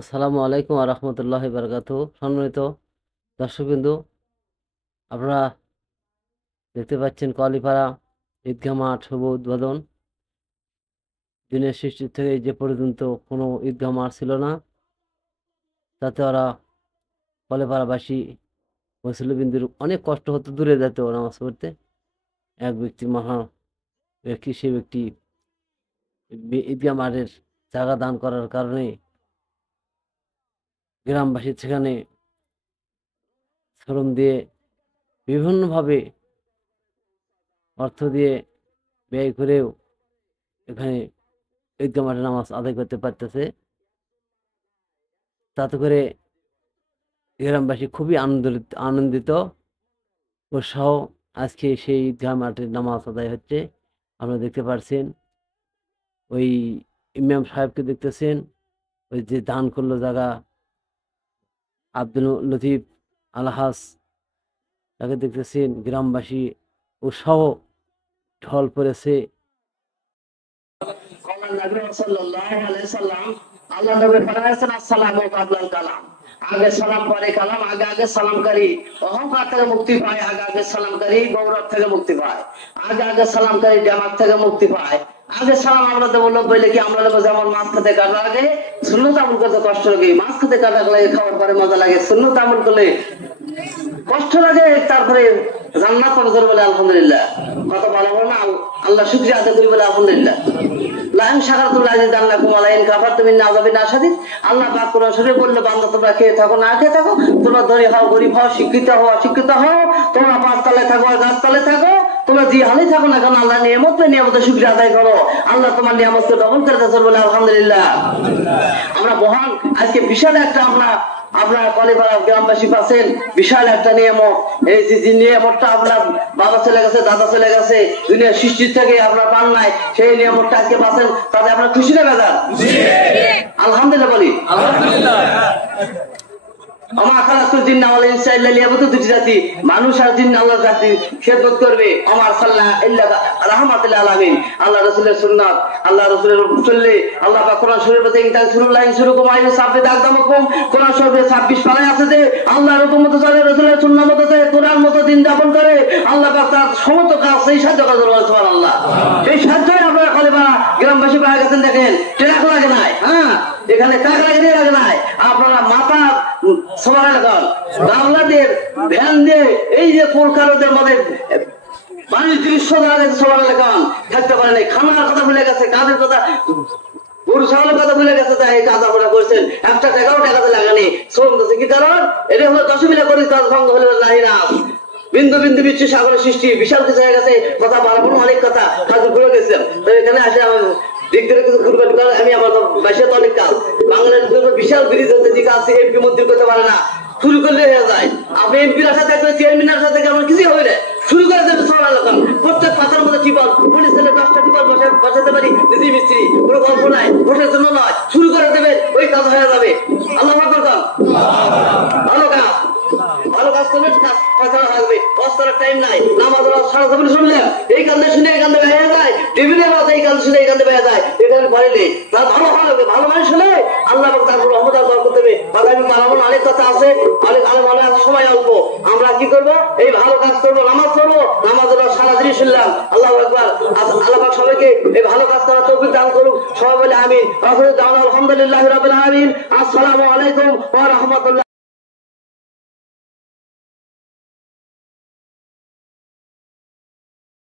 আসসালামু আলাইকুম ওয়া রাহমাতুল্লাহি ওয়া বারাকাতুহু। সম্মানিত দর্শকবৃন্দ, আপনারা দেখতে পাচ্ছেন কলিপাড়া ঈদগাহ মাঠ শুভ উদ্বোধন। দিনের সৃষ্টি থেকে যে পর্যন্ত কোনো ঈদগাহ মাঠ ছিল না, তাতে ওরা কলিপাড়াবাসী মুসল্লিবৃন্দের অনেক কষ্ট হতো, দূরে যেত নামাজ পড়তে। এক ব্যক্তি মহা ব্যক্তি, সে ব্যক্তি ঈদগাহ মাঠের জায়গা দান করার কারণে গ্রামবাসী সেখানে শ্রম দিয়ে বিভিন্নভাবে অর্থ দিয়ে ব্যয় করেও এখানে ঈদগাহ মাঠে নামাজ আদায় করতে পারতেছে। তাতে করে গ্রামবাসী খুবই আনন্দিত উৎসাহ। আজকে সেই ঈদগাহ মাঠে নামাজ আদায় হচ্ছে। আপনারা দেখতে পাচ্ছেন, ওই ইমাম সাহেবকে দেখতেছেন, ওই যে দান করলো জায়গা আব্দুল লতিফ আলহাস, তাকে দেখতেছেন। গ্রামবাসী উৎসাহ ঢল পড়েছে। আল্লাহ নবী ফরমায়েছেন আসসালামু কাবলাল কালাম, আগে সালাম পরে কালাম। আগে আগে সালামকারী অহংকার থেকে মুক্তি পায়, আগে আগে সালামকারী গৌরব থেকে মুক্তি পায়, আগে আগে সালামকারী জামাত থেকে মুক্তি পায়। আগে সালাম আমরা দেবো লোক বলে কি আমরা লোক যেমন মাছ খেতে কাটা লাগে, সুন্নত আমল করতে কষ্ট লাগে, মাছ খেতে কাটা লাগে খাওয়ার পরে মজা লাগে, সুন্নত আমল করলে কষ্ট লাগে, তারপরে জান্নাত পাবে বলে আলহামদুলিল্লাহ। কত ভালো বলো না, আল্লাহ শুকরিয়া আদায় করি বলে আলহামদুলিল্লাহ। আল্লাহ পাক কোরআন শরীফে বললে, বান্দা তোমরা খেয়ে থাকো না খেয়ে থাকো, তোমরা ধনী হও গরিব হও শিক্ষিত হও অশিক্ষিত হও, তোমরা পাঁচতলায় থাকো আর গাছতলায় থাকো, তোমরা যে হালে থাকো না কেন আল্লাহ নিয়ামতের শুকরিয়া আদায় করো। আল্লাহ তোমার নিয়ামতকে ডবল করে দিয়েছে বলে আলহামদুলিল্লাহ। আমরা মহান আজকে বিশাল একটা আপনার কলিপাড়া গ্রামবাসী পাচ্ছেন বিশাল একটা নিয়ামত। এই যে নিয়ামতটা আপনার বাবা চলে গেছে, দাদা চলে গেছে, দুনিয়ার সৃষ্টির থেকে আপনার পান নাই, সেই নিয়ামতটা আজকে পাচ্ছেন, তাতে আপনার খুশি না বেজার? আলহামদুলিল্লাহ বলি আলহামদুলিল্লাহ। দুটি জাতি, মানুষ আর জিন আল্লাহ জাতি খেদমত করবে। আমার সাল্লাহ রাহমাতুল্লিল আলামিন, আল্লাহ রাসূলের সুন্নাত, আল্লাহ রাসূলের চললে আল্লাহ পাক কোরআন শরীফে ইনতান সুরুল্লাহ সুরুকুম আইন সাব্বিত আকদামকুম, কোরআন শরীফে 26 পারায় আছে যে আল্লাহর হুকুম মতো চলে, রাসূলের সুন্নাত মতো চলে, কোরআন মতো দিন যাপন করে, আল্লাহ পাক তার সমস্ত কাজ সেই সাহায্য করে সুবহানাল্লাহ। এই সাহায্যই আপনারা কলিপাড়া গ্রামবাসী পাওয়া গেছেন। দেখেন ট্রাক লাগে নাই, হ্যাঁ এখানে ট্রাক লাগে নাই, আপনারা মাথা বাংলাদেশ ভ্যান দিয়ে এই যে কলকাতার মধ্যে বাণিজ্য দৃশ্য সবার এলাকান থাকতে পারে নাই, খানার কথা ভুলে গেছে, কাজের কথা গরু ছাগলের কথা ভুলে গেছে, তাই এই কাজ আপনারা করছেন। একটা টাকাও টাকাতে লাগানি শ্রম দিচ্ছে কি কারণ? এটা হলো দশমিলা করি কাজ ভঙ্গ হলে নাহিরাম বিন্দু বিন্দু বিচ্ছু সাগরের সৃষ্টি বিশাল কিছু হয়ে গেছে। কথা বাড়াবো অনেক কথা কাজ ঘুরে গেছিলাম, তো এখানে আসে আমার দিক ধরে কিছু ঘুরবেন। আমি আমার বাসায় তো অনেক কাজ, বাংলার বিশাল ব্রিজ হচ্ছে যে কাজ এমপি মন্ত্রী করতে পারে না, শুরু করলে হয়ে যায়। আপনি এমপির আশা থাকলে চেয়ারম্যানের আশা থেকে আমার কিছু হবে না, শুরু করে দেবে সবার এলাকা। প্রত্যেক পাতার মধ্যে টিপল পুলিশ ছেলে 10টা টিপল বসাতে পারি, দিদি মিস্ত্রি কোনো গল্প নাই, ভোটের জন্য নয়, শুরু করে দেবে ওই কাজ হয়ে যাবে। আল্লাহ ভালো কাজ, ভালো কাজ করবে, থাকবে অস্তরের টাইম নাই। নামাজ সারা জীবন শুনলেন, এই কান্দে শুনে এই কান্দে বেড়ে যায়, টিভির আওয়াজ এই কান্দে শুনে এই কান্দে বেড়ে যায়, এখানে পারিলে তার ভালো হবে। ভালো মানুষ হলে আল্লাহ তার রহমত করতে হবে। আগামী মানাবো অনেক কথা আছে, অনেক অনেক সময় অল্প, আমরা কি করবো? এই ভালো কাজ করবো, নামাজ পড়বো, নামাজ সারা দিন শুনলাম। আল্লাহ একবার আল্লাহ সবাইকে এই ভালো কাজ করার তৌফিক দান করুক, সবাই বলে আমিন। আলহামদুলিল্লাহ রাব্বিল আলামিন। আসসালামু আলাইকুম ওয়া রাহমাতুল্লাহ।